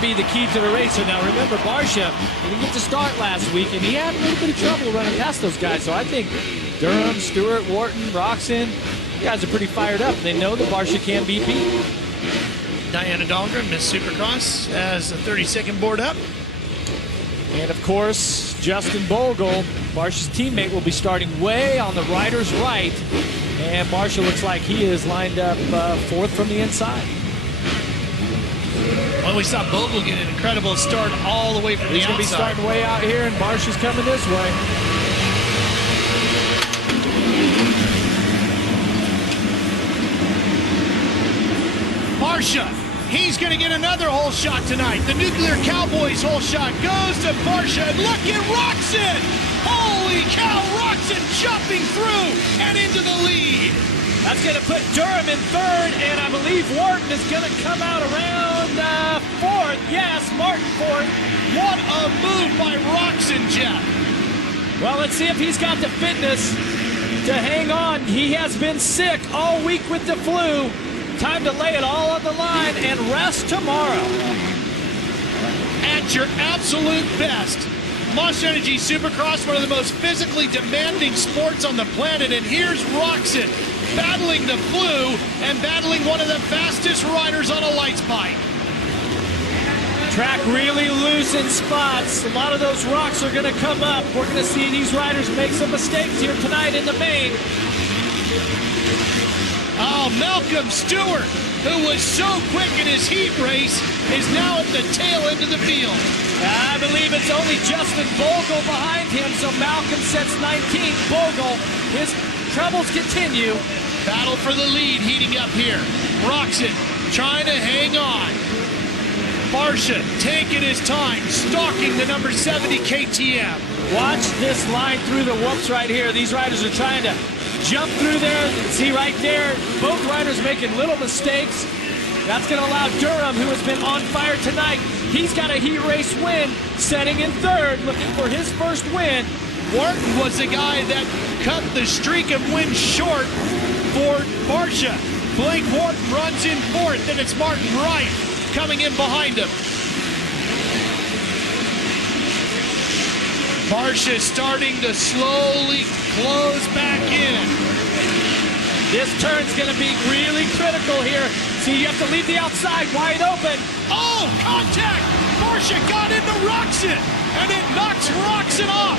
be the key to the race. So now remember, Barcia didn't get to start last week, and he had a little bit of trouble running past those guys. So I think Durham, Stewart, Wharton, Roxon, you guys are pretty fired up. They know that Barcia can be beat. Diana Dahlgren, Miss Supercross, has a 32nd board up. And of course, Justin Bogle, Barcia's teammate, will be starting way on the rider's right. And Barcia looks like he is lined up fourth from the inside. Well, we saw Bogle get an incredible start all the way from the outside. He's going to be starting way out here, and Barcia's coming this way. Barcia, he's going to get another hole shot tonight. The Nuclear Cowboys hole shot goes to Barcia. And look at Roxon! Holy cow, Roxon jumping through and into the lead. That's going to put Durham in third, and I believe Wharton is going to come out around fourth. Yes, Martin fourth. What a move by Roxon, Jeff. Well, let's see if he's got the fitness to hang on. He has been sick all week with the flu. Time to lay it all on the line and rest tomorrow. At your absolute best. Monster Energy Supercross, one of the most physically demanding sports on the planet, and here's Roxon battling the flu and battling one of the fastest riders on a Lite bike. Track really loose in spots. A lot of those rocks are going to come up. We're going to see these riders make some mistakes here tonight in the main. Oh, Malcolm Stewart, who was so quick in his heat race, is now at the tail end of the field. I believe it's only Justin Bogle behind him, so Malcolm sets 19th. Bogle, his troubles continue. Battle for the lead heating up here. Roxon trying to hang on. Barcia taking his time, stalking the number 70 KTM. Watch this line through the whoops right here. These riders are trying to jump through there. See right there, both riders making little mistakes. That's going to allow Durham, who has been on fire tonight. He's got a heat race win, setting in third, looking for his first win. Wharton was the guy that cut the streak of wins short for Barcia. Blake Wharton runs in fourth, and it's Martin Wright coming in behind him. Barcia starting to slowly close back in. This turn's going to be really critical here. See, you have to leave the outside wide open. Oh, contact! Barcia got into Roxon, and it knocks Roxon off.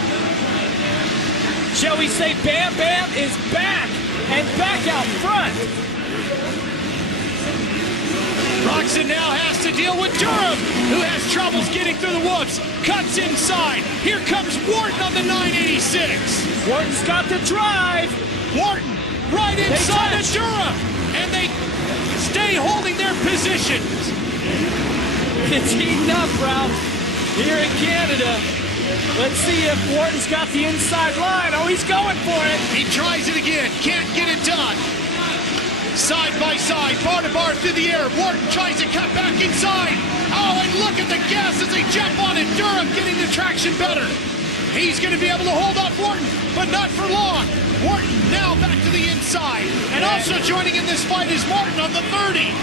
Shall we say Bam Bam is back, and back out front. Roxon now has to deal with Durham, who has troubles getting through the whoops. Cuts inside. Here comes Wharton on the 986. Wharton's got the drive. Wharton right inside of Durham, and they stay holding their positions. It's heating up, Ralph, here in Canada. Let's see if Wharton's got the inside line. Oh, he's going for it. He tries it again. Can't get it done. Side by side, bar to bar through the air. Wharton tries to cut back inside. Oh, and look at the gas as they jump on it. Durham getting the traction better. He's going to be able to hold off Wharton, but not for long. Wharton now back to the inside. And also joining in this fight is Martin on the 30.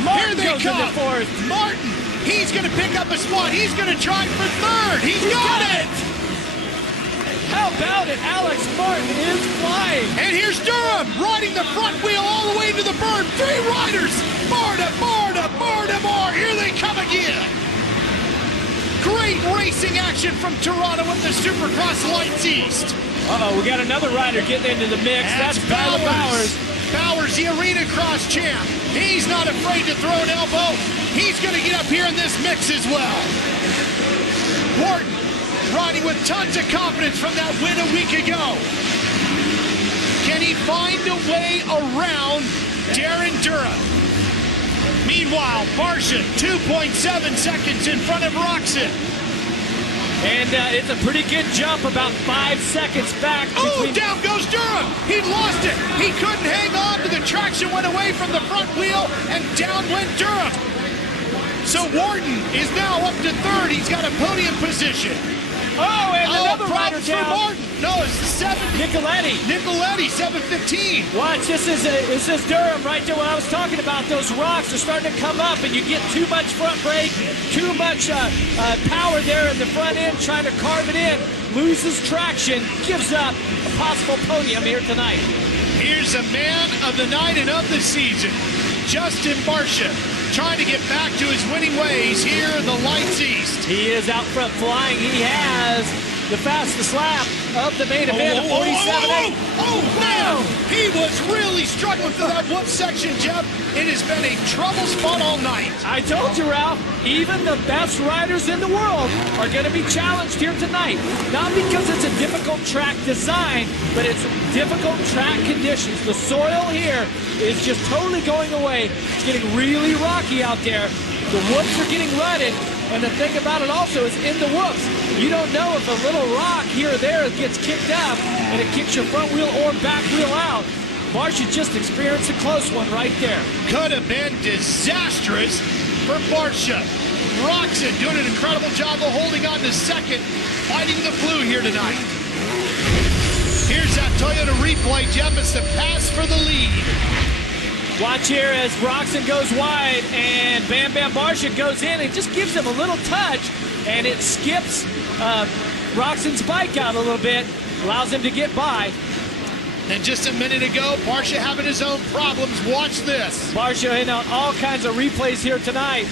Martin Here they goes come. into fourth. Martin, he's going to pick up a spot. He's going to try for third. He's got it. How about it? Alex Martin is flying. And here's Durham riding the front wheel all the way to the berm. Three riders. More. Here they come again. Great racing action from Toronto with the Supercross Lights East. Uh-oh, we got another rider getting into the mix. That's Bowers. Bowers, the arena cross champ. He's not afraid to throw an elbow. He's going to get up here in this mix as well. Wharton riding with tons of confidence from that win a week ago. Can he find a way around Darren Durham? Meanwhile, Barcia, 2.7 seconds in front of Roxon. And it's a pretty good jump, about 5 seconds back. Oh, down goes Durham. He lost it. He couldn't hang on to the traction, went away from the front wheel, and down went Durham. So Wharton is now up to third. He's got a podium position. Oh, and another rider problems for down. Martin. No, it's 7. Nicoletti, 7:15. Watch, this is Durham right there. When I was talking about those rocks are starting to come up, and you get too much front brake, too much power there in the front end, trying to carve it in, loses traction, gives up a possible podium here tonight. Here's a man of the night and of the season, Justin Barcia, trying to get back to his winning ways here in the Lights East. He is out front flying. He has the fastest lap of the main event, 47.8. Oh, man! He was really struggling through that whoop section, Jeff. It has been a trouble spot all night. I told you, Ralph, even the best riders in the world are going to be challenged here tonight. Not because it's a difficult track design, but it's difficult track conditions. The soil here is just totally going away. It's getting really rocky out there. The whoops are getting rutted. And the thing about it also is in the whoops, you don't know if a little rock here or there gets kicked up and it kicks your front wheel or back wheel out. Barcia just experienced a close one right there. Could have been disastrous for Barcia. Roczen doing an incredible job of holding on to second, fighting the flu here tonight. Here's that Toyota replay, Jeff. It's the pass for the lead. Watch here as Roczen goes wide and Bam Bam Barcia goes in and just gives him a little touch, and it skips Roczen's bike out a little bit, allows him to get by. And just a minute ago, Barcia having his own problems. Watch this. Barcia in all kinds of replays here tonight.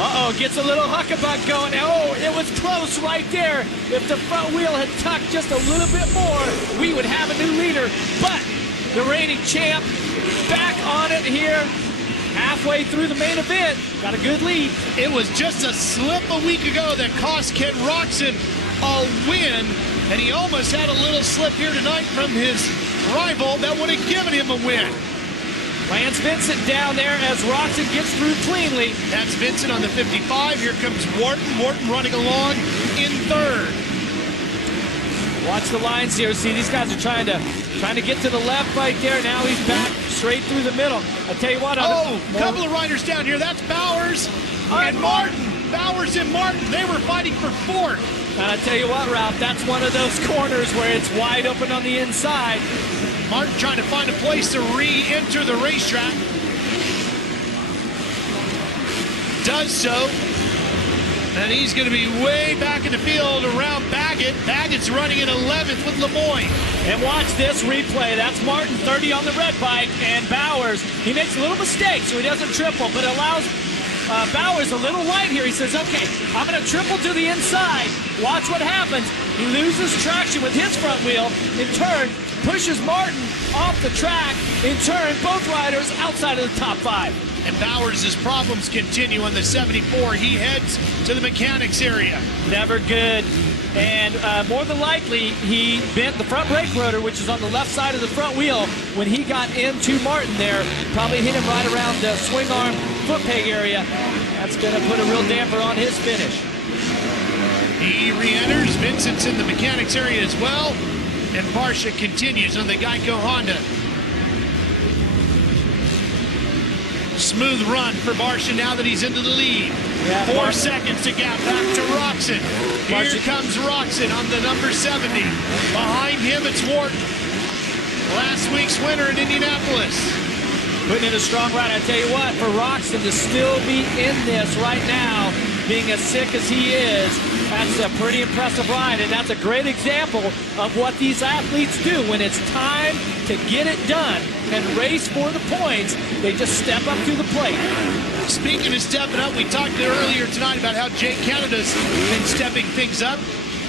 Uh-oh, gets a little huckabuck going. Oh, it was close right there. If the front wheel had tucked just a little bit more, we would have a new leader. But the reigning champ back on it here, halfway through the main event. Got a good lead. It was just a slip a week ago that cost Ken Roczen a win, and he almost had a little slip here tonight from his rival that would have given him a win. Lance Vincent down there as Roczen gets through cleanly. That's Vincent on the 55. Here comes Wharton. Wharton running along in third. Watch the lines here. See, these guys are trying to get to the left right there. Now he's back straight through the middle. I tell you what. A couple of riders down here. That's Bowers and Martin. Bowers and Martin, they were fighting for fourth. And I tell you what, Ralph, that's one of those corners where it's wide open on the inside. Martin trying to find a place to re-enter the racetrack. Does so. And he's going to be way back in the field around Baggett. Baggett's running in 11th with Lemoyne. And watch this replay. That's Martin, 30 on the red bike, and Bowers. He makes a little mistake, so he doesn't triple, but it allows Bowers a little light here. He says, okay, I'm going to triple to the inside. Watch what happens. He loses traction with his front wheel. In turn, pushes Martin off the track. In turn, both riders outside of the top 5. And Bowers' problems continue on the 74. He heads to the mechanics area. Never good. And more than likely, he bent the front brake rotor, which is on the left side of the front wheel, when he got into Martin there. Probably hit him right around the swing arm foot peg area. That's going to put a real damper on his finish. He re-enters. Vincent's in the mechanics area as well. And Barcia continues on the Geico Honda. Smooth run for Barcia now that he's into the lead. Yeah, 4 seconds to gap back to Roczen. Here comes Roczen on the number 70. Behind him, it's Wharton. Last week's winner in Indianapolis. Putting in a strong ride. I tell you what, for Roczen to still be in this right now, being as sick as he is, that's a pretty impressive ride, and that's a great example of what these athletes do. When it's time to get it done and race for the points, they just step up to the plate. Speaking of stepping up, we talked earlier tonight about how Jake Canada's been stepping things up,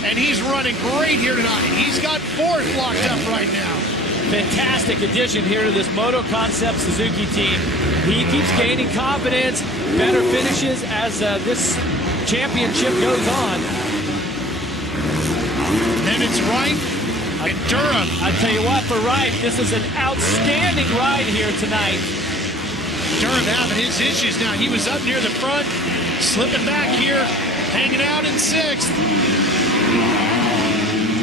and he's running great here tonight. He's got fourth locked up right now. Fantastic addition here to this Moto Concept Suzuki team. He keeps gaining confidence, better finishes as this championship goes on. Then it's Wright and Durham. I tell you what, for Wright, this is an outstanding ride here tonight. Durham having his issues now. He was up near the front, slipping back here, hanging out in 6th.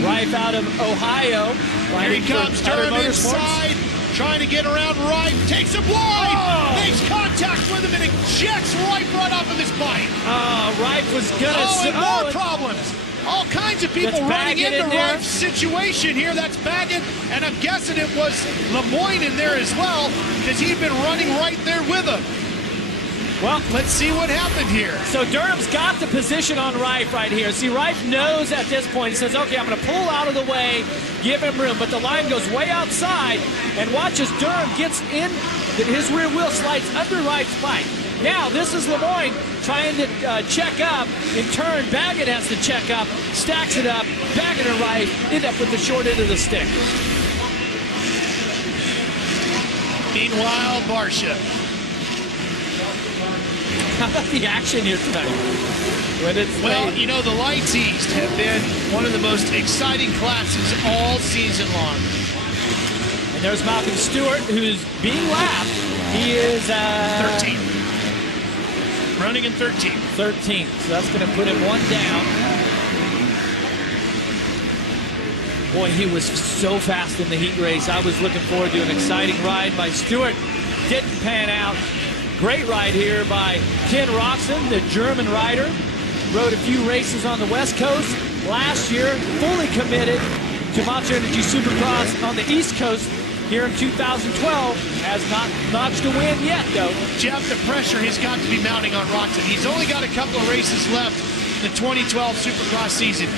Rife out of Ohio. Here he comes, Durham inside, trying to get around Wright, takes him wide, makes contact with him and ejects Wright right off of his bike. Wright was gonna. And more problems. All kinds of people running into Wright's situation here. That's Baggett, and I'm guessing it was Lemoyne in there as well, because he'd been running right there with him. Well, let's see what happened here. So Durham's got the position on Wright right here. See, Wright knows at this point. He says, okay, I'm going to pull out of the way, give him room. But the line goes way outside, and watch as Durham gets in. His rear wheel slides under Wright's bike. Now, this is Lemoyne trying to check up. In turn, Baggett has to check up, stacks it up. Baggett and Wright end up with the short end of the stick. Meanwhile, Barcia. How about the action here tonight? Well, you know, the Lights East have been one of the most exciting classes all season long. And there's Malcolm Stewart, who's being lapped. He is 13th. Running in 13th. 13th, so that's going to put him one down. Boy, he was so fast in the heat race. I was looking forward to an exciting ride by Stewart. Didn't pan out. Great ride here by Ken Roczen, the German rider. Rode a few races on the West Coast last year. Fully committed to Monster Energy Supercross on the East Coast here in 2012. Has not notched a win yet, though. Jeff, the pressure has got to be mounting on Roczen. He's only got a couple of races left in the 2012 Supercross season.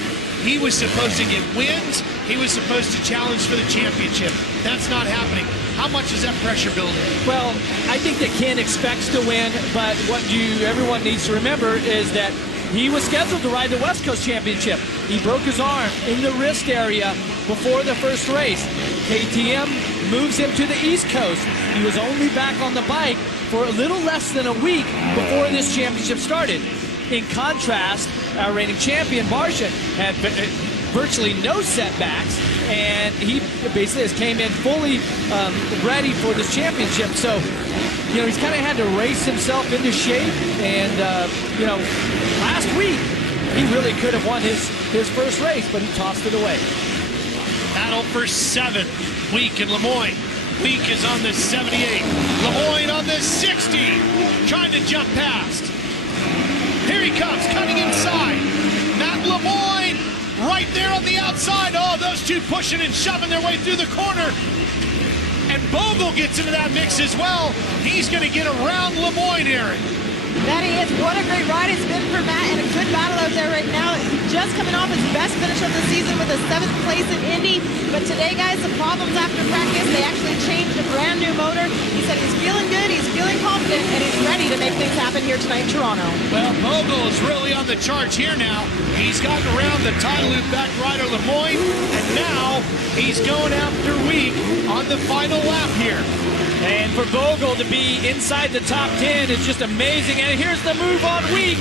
He was supposed to get wins. He was supposed to challenge for the championship. That's not happening. How much is that pressure building? Well, I think that Ken expects to win, but what everyone needs to remember is that he was scheduled to ride the West Coast Championship. He broke his arm in the wrist area before the first race. KTM moves him to the East Coast. He was only back on the bike for a little less than a week before this championship started. In contrast, our reigning champion, Barcia, had virtually no setbacks, and he basically has came in fully ready for this championship. So, you know, he's kind of had to race himself into shape, and, you know, last week, he really could have won his first race, but he tossed it away. Battle for 7th. Week in Lemoyne. Week is on the 78. Lemoyne on the 60. Trying to jump past. Here he comes, cutting inside. Matt Lemoyne right there on the outside. Oh, those two pushing and shoving their way through the corner. And Bogle gets into that mix as well. He's going to get around Lemoyne, Aaron. That he is. What a great ride it's been for Matt, and a good battle out there right now. Just coming off his best finish of the season with a 7th place in Indy. But today, guys, some problems after practice. They actually changed a brand new motor. He said he's feeling good, he's feeling confident, and he's ready to make things happen here tonight in Toronto. Well, Bogle is really on the charge here now. He's gotten around the title loop back rider Lemoyne, and now he's going after Week on the final lap here. And for Bogle to be inside the top 10 is just amazing. And here's the move on Week.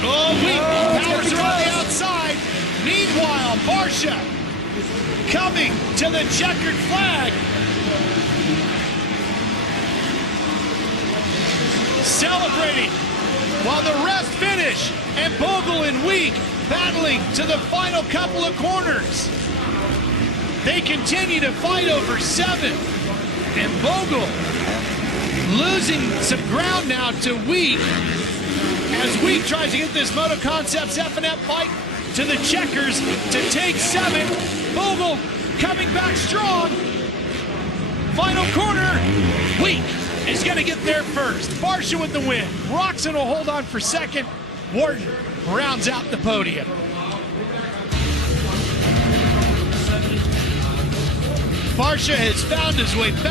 Oh, Week powers are on the outside. Meanwhile, Barcia coming to the checkered flag. Celebrating while the rest finish. And Bogle and Week battling to the final couple of corners. They continue to fight over 7. And Bogle losing some ground now to Week as Week tries to get this Moto Concepts F&F bike to the checkers to take 7. Bogle coming back strong. Final corner. Week is going to get there first. Barcia with the win. Roczen will hold on for 2nd. Wharton rounds out the podium. Barcia has found his way back.